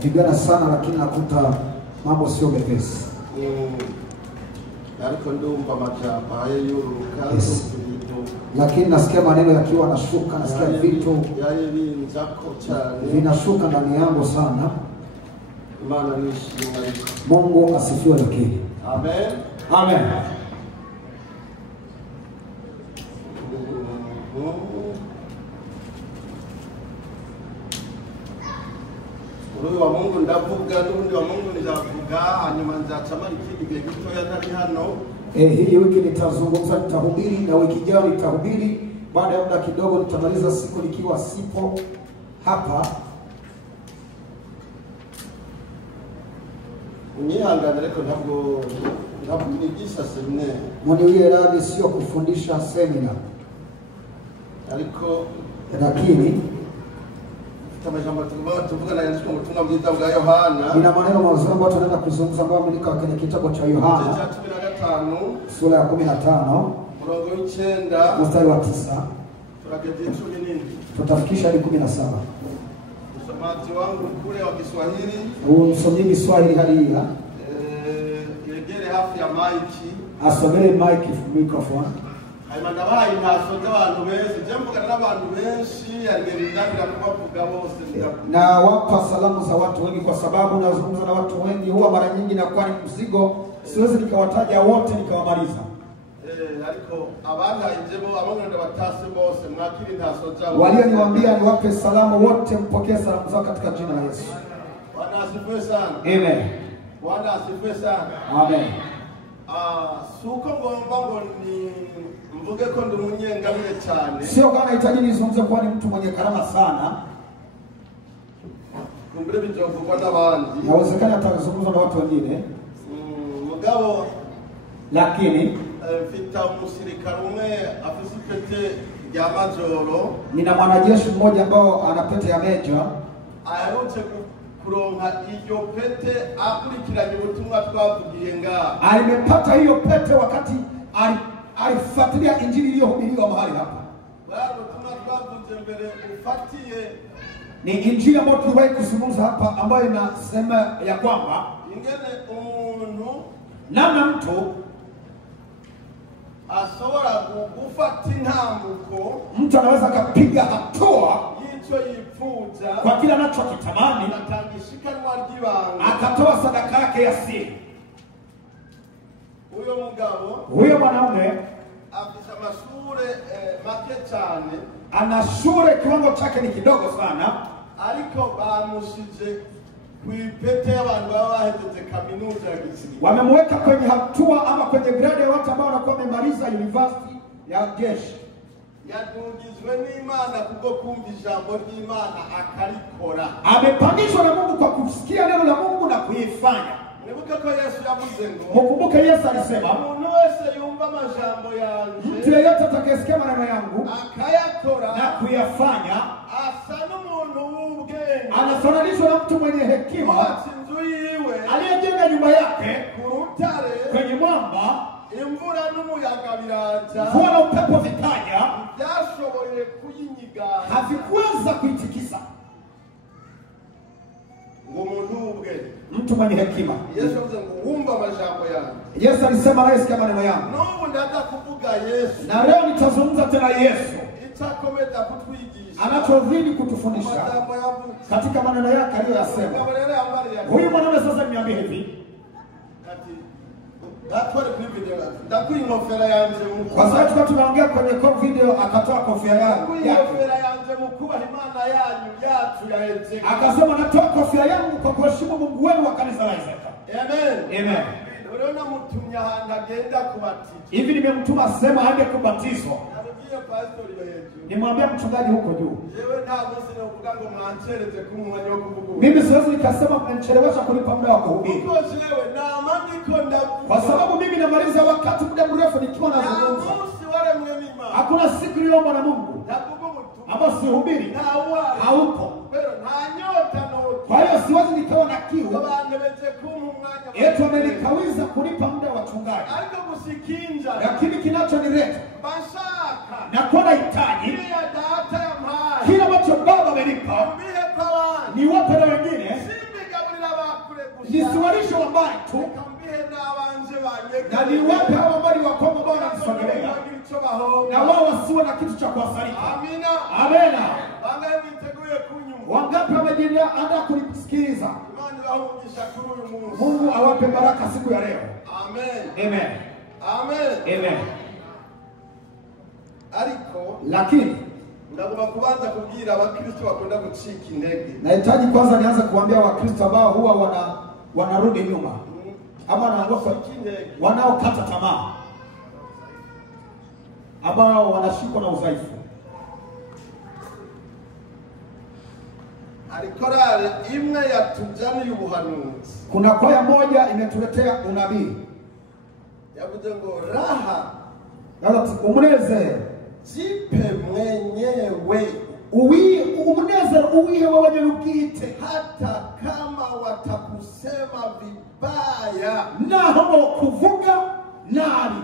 napigana sana lakini nakuta mambo sio mepesi. Lakini nasikia maneno yakiwa nashuka, nasikia vitu vinashuka ndani yangu sana. Mungu asifiwe lakini. Amen. Amen. Uri wa Mungu ndavuga n'undi wa Mungu nizavuga hanyuma nzacamara ikindi gihe gitoya ntari hano. Hii wiki nitazungumza, nitahubiri, na wiki ijayo nitahubiri. Baada ya muda kidogo nitamaliza siku nikiwa sipo hapa. Unyihangane reko ntabwo nigisha semine. Muniwie radhi, sio kufundisha semina. Ariko lakini tamajambo tuvuga na yanditswe mu butumwa bwiza bwa Yohana. Ina maneno mazuri ambayo tunaenda kuzungumza ambayo yameandikwa kwenye kitabu cha Yohana sura ya 15 mstari wa 9. Tutafikisha hadi 17. Msomaji wangu kule wa Kiswahili. Msomaji Kiswahili halia. Yegere hafi ya maiki. Asomele microphone. Haimanda bayi nasoje abantu benshi, jemvuga n'abantu benshi arigerindakira kubavuga bose. Na wapa salamu za watu wengi kwa sababu nazungumza na watu wengi, huwa mara nyingi na kwa ni mzigo, siwezi nikawataja wote nikawamaliza. Ariko abana injebo abangenda batase bose mwakiri ntasoja. Walioniambia niwape salamu wote, mpokee salamu zao katika jina la Yesu. Bwana asifiwe sana. Amen. Bwana asifiwe sana. Amen. Suko ngomba ngo ni mvuge ko ndi umunyengabire cyane. Sio kana hitaji nizungumze kwa ni mtu mwenye karama sana. Kumbure bitavugwa n'abandi. Yawezekana atazungumza na watu wengine. Mugabo lakini mfita umusirikare umwe afise pete ya majoro. Nina mwanajeshi mmoja ambao ana pete ya meja. Aherutse kuronka iyo pete akurikiranye ubutumwa twavugiye nga. Alimepata hiyo pete wakati alifuatilia injili iliyohubiriwa mahali hapa. Bado tunavuga mbele ufatie ni injili ambayo tuliwahi kuzungumza hapa ambayo inasema ya kwamba ingene umuntu namna mtu ashobora gufata intambuko, mtu anaweza kupiga hatua yico yifuza kwa kila anachokitamani, atangishikana ry'ibanga, akatoa sadaka yake ya siri. Huyo mugabo, huyo mwanaume afisa mashure make cyane, ana shule kiwango chake ni kidogo sana, ariko bamushije kuipete abantu baba baheze kaminuza ya gisirikare. Wamemweka kwenye hatua ama kwenye grade ya watu ambao wanakuwa wamemaliza university ya jeshi. Yadungizwe n'Imana kubwo kumva ijambo ry'Imana akarikora. Amepandishwa na Mungu kwa kusikia neno la Mungu na kuifanya. Nibuka ko Yesu yavuze ngo, mkumbuke Yesu alisema, umuntu wese yumva amajambo yanjye, mtu yeyote atakayesikia maneno yangu akayakora na kuyafanya, asa n'umuntu w'ubwenge, anafananishwa na mtu mwenye hekima inzu yiwe, aliyejenga nyumba yake ku rutare, kwenye mwamba. Imvura n'umuyaga biraza, mvua na upepo vikaja, byashoboye kuyinyigana, havikuweza kuitikisa. Umuntu w'ubwenge, mtu mwenye hekima. Yesu avuze ngo wumva amajambo yangu. Yesu alisema anayesikia maneno yangu. N'ubu ndaza kuvuga Yesu, na leo nitazungumza tena Yesu. Itakomeza kutwigisha, anachozidi kutufundisha katika maneno yake aliyoyasema. Huyu mwanaume sasa niambie hivi, kwa sababu tunaongea kwenye video, akatoa kofia yangu, akasema natoa kofia yangu kwa kuheshimu Mungu wenu wa kanisa la Izeka. Amen. Amen. Hivi nimemtuma sema aende kubatizwa. Nimwambia mchungaji huko juu, mimi siwezi nikasema mmenichelewesha kulipa muda wa kuhubiri, kwa sababu mimi namaliza wakati muda mrefu nikiwa nazungumza. Hakuna siku niliomba na Mungu ambao sihubiri haupo. Kwa hiyo siwezi nikawa na kiu yetu amenikawiza kulipa muda wa wachungaji, lakini kinachonileta na kuna hitaji kila ambacho Baba amenipa ni wape na wengine, nisiwalishe wambari tu, na niwape hao ambao wakoma Bwana nisogelea, na wao wasiwe na kitu cha kuwasaliti. Amina. Wangapi wamejiandaa kulisikiliza? Mungu awape baraka siku ya leo. Amen. Amen. Lakini ndagomba kubanza kubwira abakristo bakunda gucika intege. Nahitaji kwanza nianze kuambia wakristo ambao huwa wanarudi nyuma ama wanaokata tamaa, ambao wanashikwa na udhaifu. Alikorale imwe yatujaniye ubuhanuzi. Kuna kwaya moja imetuletea unabii. Yavuze ngo raha umunezero jipe mwenyewe, umunezero uwihe wewe ubwite, hata kama watakusema vibaya naho kuvuga nabi,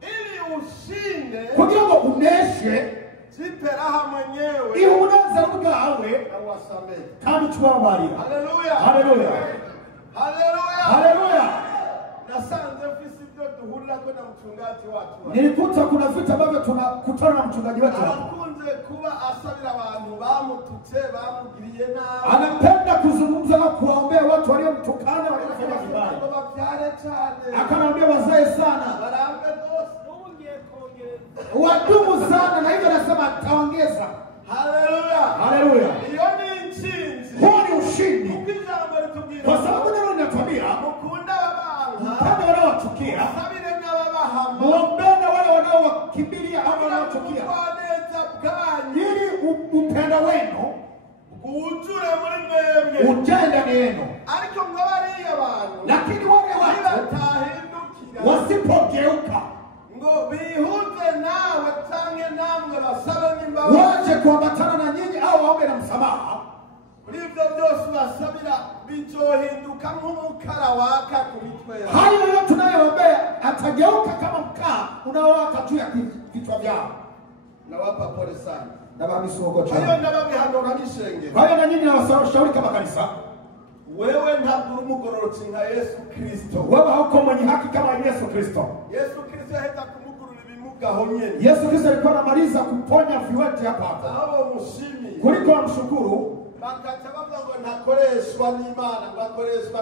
ili ushinde kugira ngo uneshe. jipe raha mwenyewe, iyo umunezero bwawe awasamehe kandi tubabarira. Haleluya, haleluya, haleluya, haleluya. Nasanze mfisi byo duhurira ko na mchungaji watu. Nilikuta kuna vitu ambavyo tunakutana na mchungaji wetu. Anakunze kuba asabira abantu bamututse bamugiriye nabi. Anapenda kuzungumza na kuwaombea watu waliomtukana, waliofanya vibaya. Akamwambia wazae sana, barambe bose wadumu sana, na hivyo anasema ataongeza. Haleluya, haleluya. Hiyo ni nchi. Huo ni ushindi. Kwa sababu neno linatuambia mukunda abantu, mpende wanaowachukia, sabire n'ababahama, muombeni wale wanaowakimbilia au wanaowachukia, ili upendo wenu ujure muri mwebwe, ujae ndani yenu. Ariko ngo bariya abantu, lakini wale watu batahindukira, wasipogeuka ngo bihuze nawe canke namwe basabe n'imbabazi, waje kuambatana na nyinyi au waombe na msamaha, kuri ibyo byose basabira bizohinduka nk'umukara waka ku mitwe yao. Hayo yote tunayoombea atageuka kama mkaa unaowaka juu ya vichwa vyao. Nawapa pole sana. Ndababisugocha. Hayo ndababihanura n'ishengero. Kwa hiyo na nyinyi nawashauri kama kanisa, wewe ntabwo umugororotsi nka Yesu Kristo. wewe hauko mwenye haki kama Yesu Kristo. Yesu Kristo ahita kumugurura ibimuga honyene. Yesu Kristo alikuwa anamaliza kuponya viwete hapa hapa. Abo mushimi. Kuliko wamshukuru, bakaca bavuga ngo ntakoreshwa n'Imana, bakoreshwa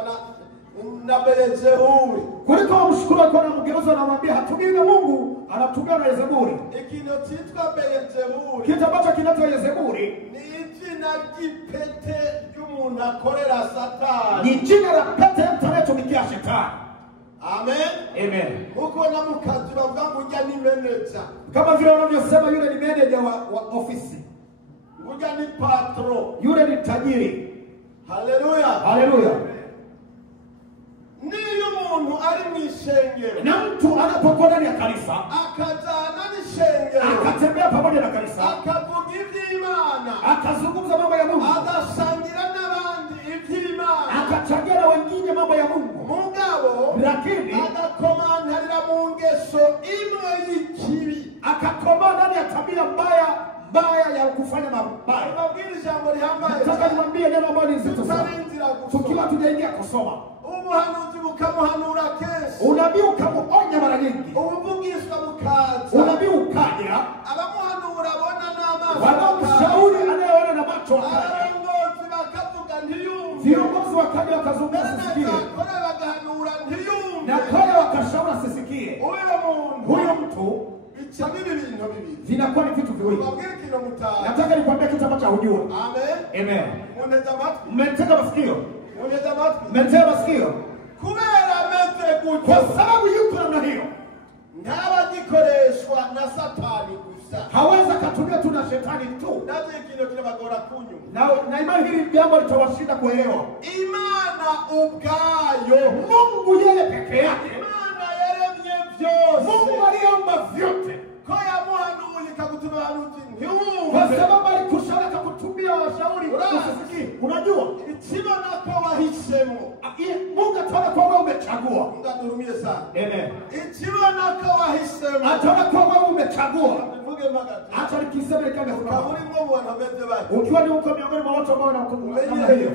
na Beelzebuli. Kuliko wamshukuru alikuwa anamgeuza na kumwambia hatumii na Mungu, anatumia na Beelzebuli. Ikintu cyitwa Beelzebuli, kitu ambacho kinaitwa Beelzebuli ni izina ry'ipete ry'umuntu akorera Satani. Ni jina la pete mtu anayetumikia shetani. Amen. Amen. Huko na mkazi bavuga ngo ujya ni manager. Kama vile wanavyosema yule ni manager wa ofisi. Ujya ni patron. Yule ni tajiri. Haleluya. Haleluya. Niyo umuntu ari mwishengero, na mtu anapokuwa ndani ya kanisa akajana n'ishengero, akatembea pamoja na kanisa, akavuga iby'Imana, akazungumza mambo ya Mungu, agasangira n'abandi iby'Imana, akachangia na wengine mambo ya Mungu, mugabo lakini agakomantarira mu ngeso imwe y'ikibi, akakoma ndani ya tabia mbaya ya kufanya mabaya. Babwiri jambo lihambaye. Nataka nimwambie neno ambalo ni zito sana. Tukiwa tunaingia kusoma, ubuhanuzi bukamuhanura kesi, unabii ukamuonya mara nyingi, ubuvugishwa bukaza, unabii ukaja, abamuhanura bona n'amaso, wanamshauri anayeona na macho akaja, abarongozi bakavuga ntiyumve, viongozi wakaja wakazungumza sisikie, kore bagahanura ntiyumve, na kole wakashauri sisikie. Huyo mtu vinakuwa ni vitu viwili. Nataka nikwambie kitu ambacho hujua. Amen. Amen. Mmetega masikio. Mmetega masikio. Kwa sababu yuko namna hiyo, ntabagikoreshwa na Satani gusa, haweza kutumia tu na shetani tu. Naje kino kinabagora kunyu. Na imani hili jambo litawashinda kuelewa. Imana ubwayo, Mungu yeye peke yake, Imana yaremye byose, Mungu aliyeumba vyote, ko yamuhanuye kagutuma hanuti ntiwumve, kwa sababu alikushauri kukutumia washauri usisikie. Unajua ikiba nako wahisemo, Mungu ataona kwa wewe umechagua. Mungu adurumie sana. Amen. Ikiba nako wahisemo, ataona kwa wewe umechagua. Mvuge Acha nikisema kama ukiwa ni uko miongoni mwa watu ambao wanakumbana hiyo,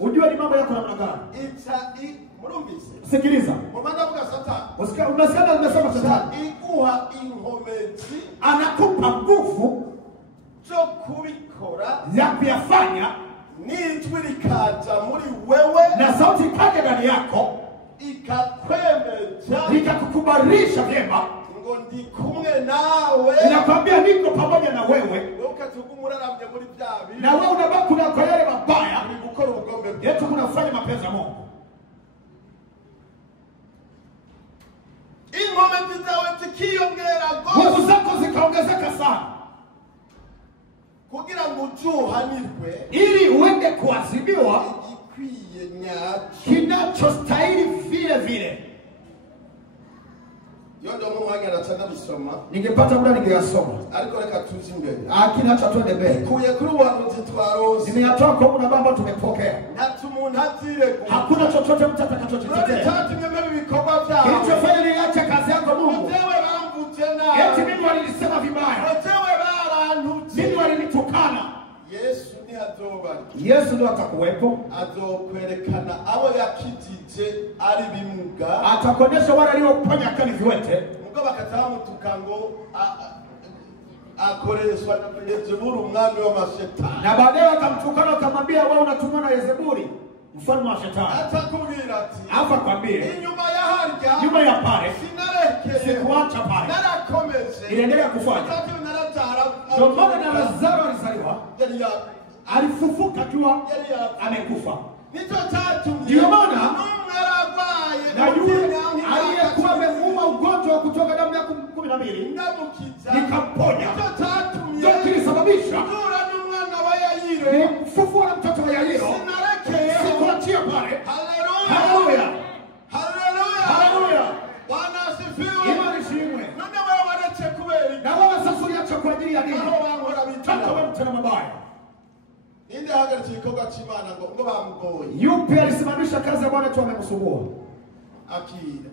ujue ni mambo yako namna gani. Sikiliza. Unasikia nimesema Shetani anakupa nguvu ya kuyafanya n'ijwi rikaza muri wewe na sauti ikaja ndani yako ikakwemeja ikakukubalisha vyema ngo ndi kumwe nawe, inakwambia niko pamoja na wewe, ukatugumuraramye muri bya bibi, na wewe unabaki na kwa yale mabaya ni gukora ubugombe yetu kunafanya mapenzi ya Mungu. Inkomezi zawe zikiyongera nguvu zako zikaongezeka sana, kugira ngo ujuhanirwe, ili uende kuadhibiwa ikwiye nyacho kinachostahili vile vile. Yondo mwanya nataka bisoma, ningepata muda ningeyasoma, ariko reka tuzi mbele, lakini acha twende mbele. Kuye kuri waruzi twarozi, nimeyatoa kwa kuna mambo tumepokea, natumuntu azire, hakuna chochote mtu atakachojitetea. Tutatumye mimi bikorwa byao, kilichofanya ni acha kazi yako Mungu. Wewe bambute na eti mimi walinisema vibaya, wewe barantutse, mimi walinitukana. Yesu ni azoba, Yesu ndo atakuwepo, azokwerekana abo yakitije ari bimuga, atakuonyesha wale walioponya kani viwete, mugo bakatamutuka ngo akoreshwa na Yezebuli umwami wa mashetani, na baadaye akamtukana akamwambia wewe unatumwa na Yezebuli mfalme wa shetani. Atakubwira ati hapa kwambie inyuma ya harya, nyuma ya pale sinarekeye, sikuacha pale, narakomeze, iliendelea kufanya. Ndio maana na Lazaro alizaliwa, alifufuka akiwa amekufa. Ndio maana na yule aliyekuwa amemuuma ugonjwa wa kutoka damu ya 12 nikamponya. Ndio kilisababisha kufufua na mtoto wa Yairo. Sikuachia pale. Haleluya, haleluya, Bwana asifiwe. Imani shimwe. Na wewe sasa uliacha kwa ajili ya nini? Taka wewe mtana mabaya. Ninde hagati ikoga chimana ngo bamugoye. Yupi alisimamisha kazi ya Bwana tu amemsumbua? Akida.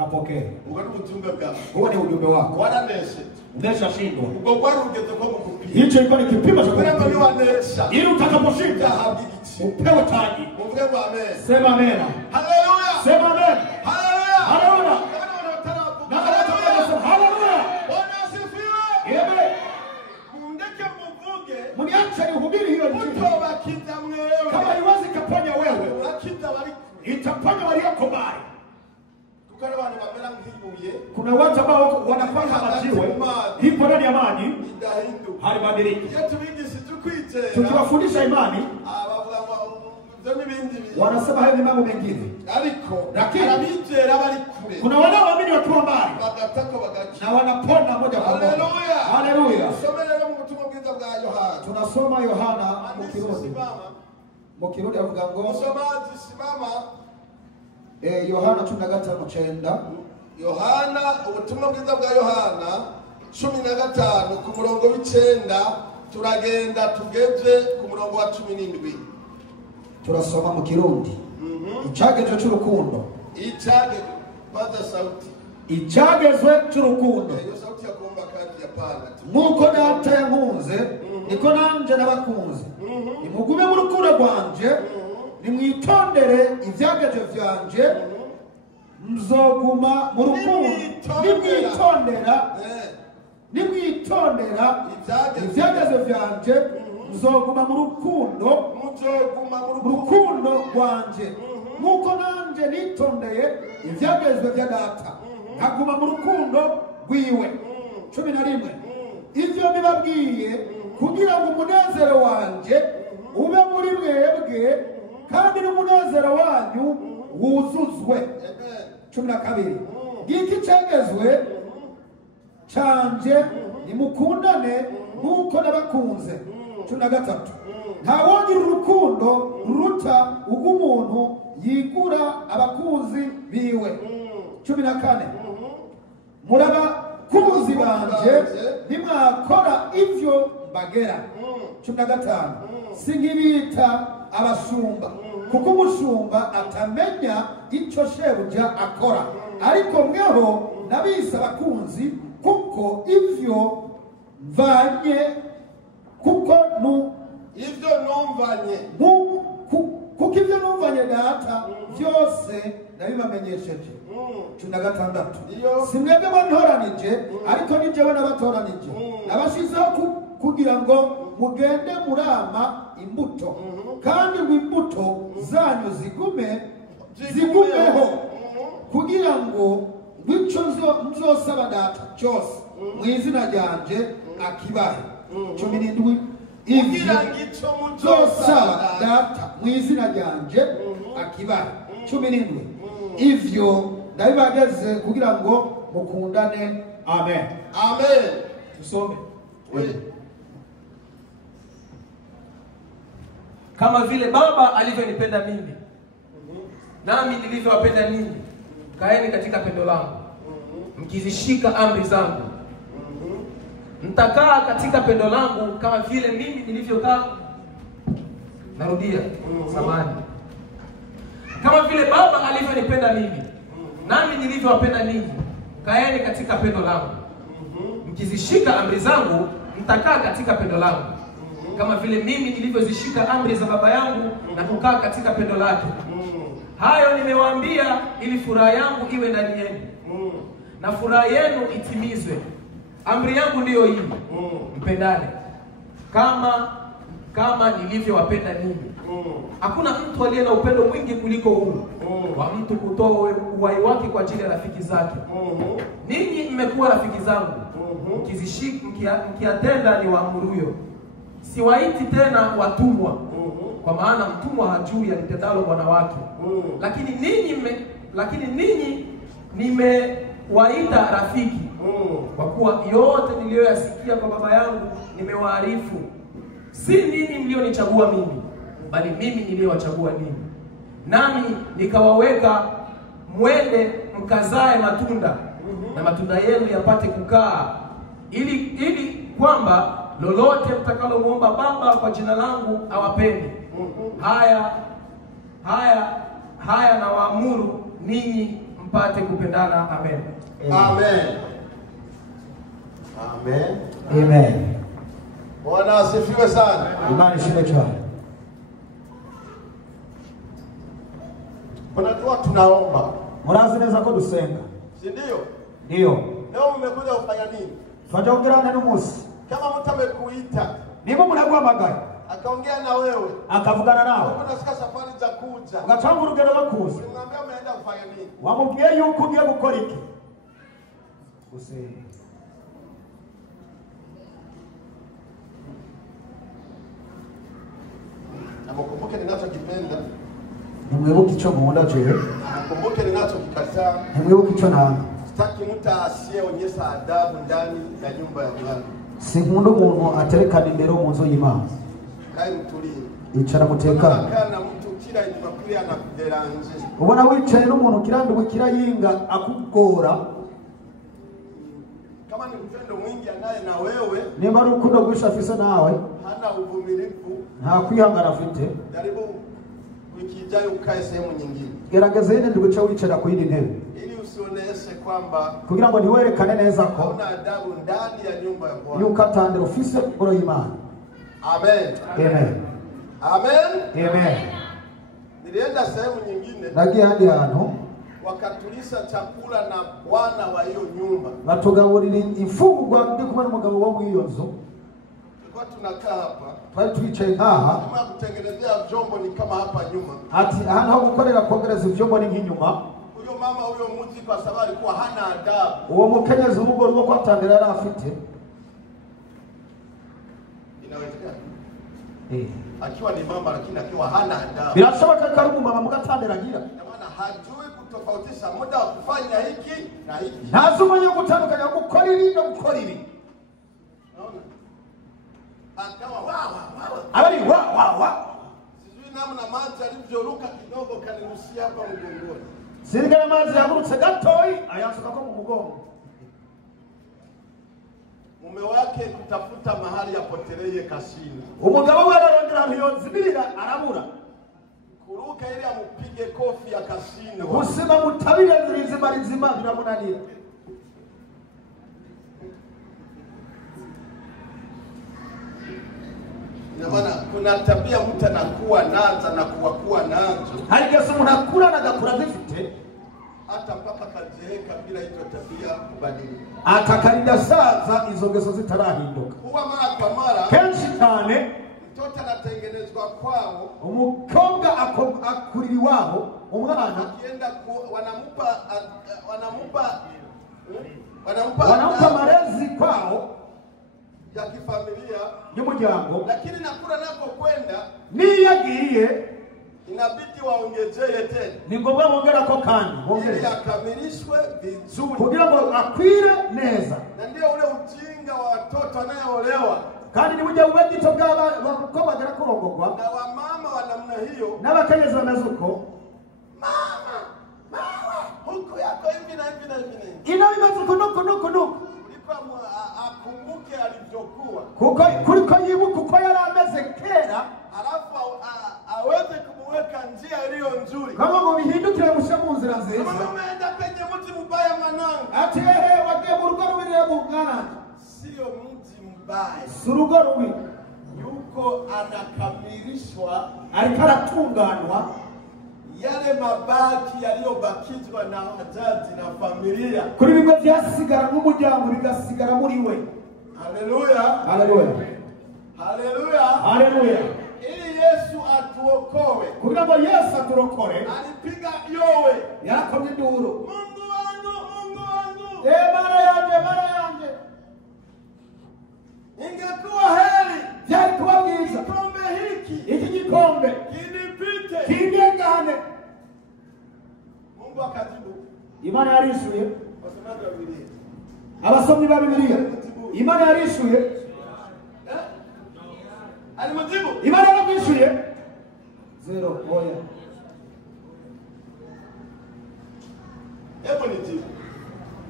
Apokee. Ubwo ni ubutumwa bwawe. Huo ni ujumbe wako. Waraneshe. Ndesha shindwa. Ubwo rugeze kwa mukupima. Hicho ilikuwa ni kipimo cha kupima. Ni wanesha. Ili utakaposhinda upewe taji. Muvuge ngo amen. Sema amen. Haleluya. Sema amen. Haleluya. Haleluya. Na haleluya. Bwana asifiwe. Amen. Mundeke muvuge. Mniache nihubiri hiyo injili. Utobakiza mwewe. Kama iwezi kaponya wewe, unakiza wali itaponya walioko mbali. Tukana wale wapela mhibuye. Kuna watu ambao wanapanga majiwe ipo ndani ya maji halibadiliki. Yetu wingi situkwite. Tukiwafundisha imani wanasema hayo ni mambo mengine. Lakini kuna wanaoamini wakiwa mbali na wanapona moja kwa moja. Haleluya. Haleluya. Tunasoma tunasoma Yohana Mukirudi avuga ngo Musomaji simama. Yohana 15:9. Yohana, ubutumwa bwiza bwa Yohana 15 ku murongo w'9 turagenda tugeze ku murongo wa 17. Turasoma mu Kirundi. Icyagezwe cy'urukundo. Icyagezwe baza sauti. Icyagezwe cy'urukundo. Iyo sauti yakomba kandi yapana. Nuko data yankunze niko nanje nabakunze. Nimugume mu rukundo rwanje, nimwitondere ibyagezwe byanje, mzoguma mu rukundo. Nimwitondera ibyagezwe byanje, mzoguma mu rukundo, rwanje. Nuko nanje nitondeye ibyagezwe bya data, nkaguma mu rukundo rwiwe. 11. Ivyo nibabwiye kugira ngo umunezero wanje ube muri mwebwe kandi n'umunezero wanyu wuzuzwe. 12. Giki cyagezwe canje nimukundane nuko nabakunze. 13. Ntawogira urukundo ruruta ubw'umuntu yigura abakunzi biwe. 14. Murabakunzi banje nimwakora ivyo bagera. 15. Singibita abashumba kuko umushumba atamenya icyo shebuja akora, ariko mweho nabise abakunzi kuko ivyo mvanye kuko ivyo numvanye kuko ivyo numvanye data byose nabibamenyesheje. 16 simwebwe bantoranije ariko ni jewe nabatoranije nabashizeho kugira ngo mugende murama imbuto kandi imbuto zanyu zigumeho kugira ngo bico nzosaba data cyose mu izina ryanje akibahe. 17 ivyo nzosaba data mu izina ryanje akibahe. 17 ivyo ndabibageze kugira ngo mukundane. Amen. Amen. Tusome. Kama vile Baba alivyonipenda mimi, nami nilivyowapenda ninyi, kaeni katika pendo langu, mkizishika amri zangu. Mtakaa katika pendo langu kama vile mimi nilivyokaa. Narudia, samahani. Kama vile Baba alivyonipenda mimi, nami nilivyowapenda ninyi, kaeni katika pendo langu, mkizishika amri zangu. Mtakaa katika pendo langu kama vile mimi nilivyozishika amri za Baba yangu na kukaa katika pendo lake. Hayo nimewaambia ili furaha yangu iwe ndani yenu na furaha yenu itimizwe. Amri yangu ndiyo hii, mpendane kama nilivyowapenda ninyi. Hakuna mtu aliye na upendo mwingi kuliko huu wa mtu kutoa uhai wake kwa ajili ya rafiki zake. Ninyi mmekuwa rafiki zangu mkiatenda ni waamuruyo. Siwaiti tena watumwa, kwa maana mtumwa hajui alitendalo bwana wake. Lakini ninyi nimewaita rafiki, kwa kuwa yote niliyoyasikia kwa Baba yangu nimewaarifu. Si ninyi mlionichagua mimi, bali mimi niliyowachagua ninyi, nami nikawaweka mwende mkazae matunda, na matunda yenu yapate kukaa, ili kwamba lolote mtakalomuomba Baba kwa jina langu awapeni. Haya na waamuru ninyi mpate kupendana. Amen. Amen. Amen. Amen. Bwana asifiwe sana. Imani shimecha. Unajua tunaomba. Murazi neza ko dusenga. Si ndio? Ndio. Leo mmekuja kufanya nini? Twajongerana n'umunsi. Kama mtu amekuita, niba munaguhamagaye akaongea na wewe, akavugana nawe, unasikia safari za kuja, ugacanga urugendo rwo kuza, unamwambia umeenda kufanya nini? wamubwiye yuko ugiye gukora iki? Gusenga. Nakumbuke ninachokipenda, nimwibuke icyo nkunda jewe, nakumbuke ninachokikataa, nimwibuke icyo nanga. Sitaki mtu asiyeonyesha adabu ndani ya nyumba ya Bwana. Sinkunda umuntu aterekana imbere mu nzu y'Imana. Kai mtulie. Icara mutekana. Kana mtu kila Jumapili anakuderanje. Ubona wicaye n'umuntu kiranduwe kirayinga akugora. Kama ni upendo mwingi anaye na wewe, nimba ari urukundo rwinshi afise nawe, hana uvumilivu, nta kwihangana afite, jaribu wiki ijayo ukae sehemu nyingine. Gerageza yine ndiguca wicara ku yindi ntebe, ili usioneshe kwamba kugira ngo niwerekane neza ko hauna adabu ndani ya nyumba ya Bwana. yuko atandira ufise ngoro y'Imana. Amen. Amen. Amen. Amen. Nilienda sehemu nyingine, nagiye handi hantu wakatulisha chakula na bwana wa hiyo nyumba, batugaburira imfungurwa ndi kumwe n'umugabo wo mu iyo nzu. Tulikuwa tunakaa hapa, twari twicaye nkaha, kama kutengenezea vyombo ni kama hapa nyuma, ati ahantu ho gukorera kongereza ivyombo ni nk'inyuma. Huyo mama huyo mtu kwa sababu alikuwa hana adabu, uwo mukenyezi umugore wo kwatandira yari afite, inawezekana akiwa ni mama lakini akiwa hana adabu, birashoboka ko ari umumama mugatandira agira, maana hajui kutofautisha muda wa kufanya hiki na hiki, ntazi umenye gutandukanya gukora ibi no gukora ibi. Naona akawa wa abari wa sijui namna maji alivyoruka kidogo kanirushia hapa mgongoni, sirigana mazi yagurutse gatoyi ayansuka ko mu mugongo. Mume wake kutafuta mahali apoteleye kashini, umugabo we ararondera ntiyozibirira arabura, kuruka ili amupige kofi ya kashini, gusima mutabire nzima rizima, biramunanira. kuna tabia mtu anakuwa nazo na kuwa nazo. Haligeze munakura na gakura zifite. Hata mpaka kazeeka bila hizo tabia kubadilika. Atakarinda saza izo ngeso zitarahinduka. Huwa mara kwa mara kenshi cyane mtoto anatengenezwa kwao, umukobwa akuriri wabo, umwana akienda wanamupa malezi kwao ya kifamilia y'umuryango, lakini nakura nako kwenda niyagiye inabidi waongezee tena, ni ngombwa bongera ko kandi ili akamilishwe vizuri kugira ngo akwire neza. Na ndio ule ujinga wa watoto wanaoolewa, kandi ni bujya ubagito bw'abako bagera kurongorwa na wamama wa namna hiyo, n'abakenyezi banazuko mama huko yako hivi na hivi na hivi, ina bibazo kunuko akumbuke alivyokuwa, kuko yibuka uko yari ameze kera, alafu aweze kumweka njia iliyo nzuri, kama ngo bihindukire mushe mu nzira nziza. Kama umeenda kwenye mji mbaya mwanangu, ati wagiye mu rugo rubirira mu mwana, sio mji mbaya, si urugo rubi, yuko anakamilishwa, ariko aratunganwa yale mabaki yaliyobakizwa na wazazi na familia, kuri bimwe byasigara n'umuryango bigasigara muri we. Haleluya, haleluya, haleluya, haleluya. Ili Yesu atuokoe, kugira ngo Yesu aturokore, alipiga yowe, yakomye nduru, Mungu wangu, mara yanjye, ingekuwa heri byari kuba bwiza kikombe iki gikombe kinipite kindengane. Mungu akajibu, Imana yarishuye, wasomaji wa Biblia, abasomyi ba Biblia, Imana yarishuye, alimjibu, Imana yarishuye zero oya. Hebu nijibu,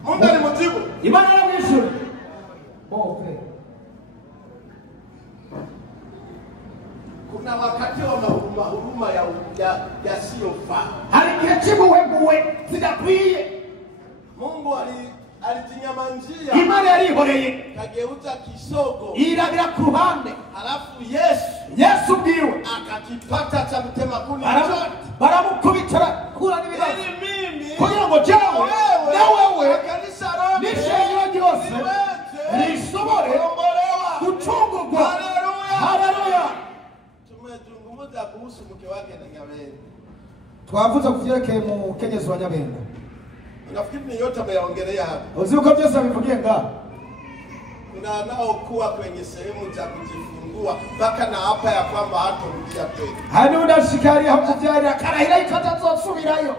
Mungu alimjibu, Imana yarishuye bope. Kuna wakati wa huruma yasiyofaa, hari igihe cy'impuhwe zidakwiye. Mungu alijinyamanjia, Imana yarihoreye, kageuza kisogo, irabira ku ruhande, halafu Yesu bwiwe akakipata cha mtema kuni baramukubitira kura n'ibibazo, ili mimi kugira ngo jawe na wewe kanisa roho n'ishengero ryose rishobore gucungurwa. Haleluya. Tumezungumza kuhusu mke wake na Nyabenda, twavuze ku vyerekeye mukenyezi wa Nyabenda. Nafikiri ni yote ameyaongelea hapa. Uzi uko byose abivugiye ngaho. Kuna nao kuwa kwenye sehemu za kujifungua mpaka na hapa ya kwamba hatarudia tena. Hani unashikari hapo kuvyarira karahira ikatazosubirayo.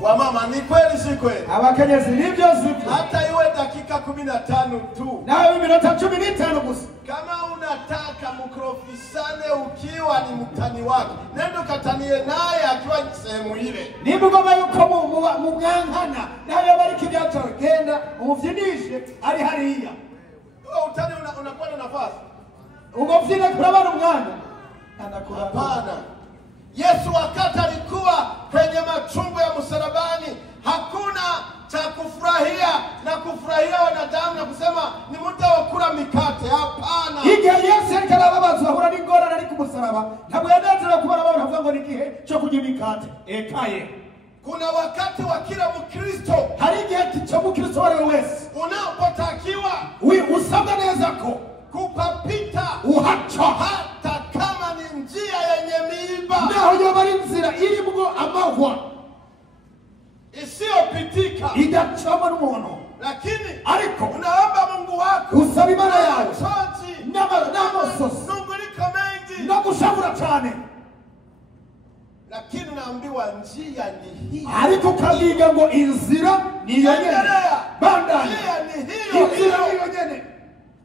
Wa mama, ni kweli si kweli? Abakenyezi nibyo sivyo. Hata iwe dakika 15 tu. Nawe minota 15 gusa. Kama unataka mkrofisane ukiwa ni mtani wake, nenda katanie naye akiwa sehemu ile. Nimugoma yuko mu mwankana nawe bari kibyacho genda umuvyinishe ari hariya. Wewe utani unakuwa na nafasi. Ugovyine kurabana umwana. Hapana. Yesu wakati alikuwa kwenye machungu ya msalabani, hakuna cha kufurahia na kufurahia wanadamu na kusema ni muda wa kula mikate. Hapana. Igihe Yesu arikarababaza ahura n'ingorane ari ku musaraba, ntabwo yanezera kubara abantu bavuga ngo ni igihe cyo kurya mikate. Ekaye. Kuna wakati wa kila Mkristo, hari igihe cyo Mkristo wale wese unapotakiwa usabwa neza ko kupapita uhaca hata kama ni njia yenye miiba, naho yoba ari inzira irimwo amahwa isiyopitika idacamo n'umuntu, lakini ariko unaomba Mungu wako usaba Imana yawe n'amasosi nunguliko mengi no gushavura cyane, lakini unaambiwa njia ni hii, ariko kabiga ngo inzira niyo nyene bandani, njia ni hiyo inzira niyo nyene.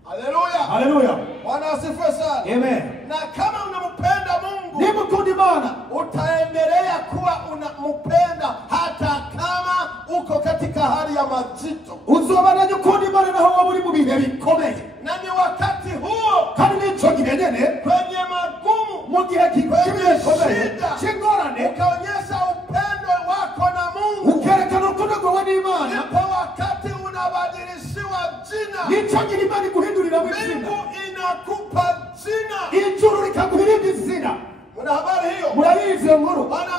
Haleluya, haleluya, Bwana asifiwe sana. Amen. Na kama unampenda Mungu, ni mkundi Imana, utaendelea kuwa unampenda hata kama uko katika hali ya mazito. uzobana n'ukundi Imana naho waba uri mu bihe bikomeye, na ni wakati huo kandi nico gihe nyene kwenye magumu, mu gihe kikomeye cy'ingorane ukaonyesha upendo wako na Mungu, ukerekana urukundo rwawe n'Imana, ndipo wakati unabadilishiwa jina, nico gihe Imana iguhindura iyo nkuru Bwana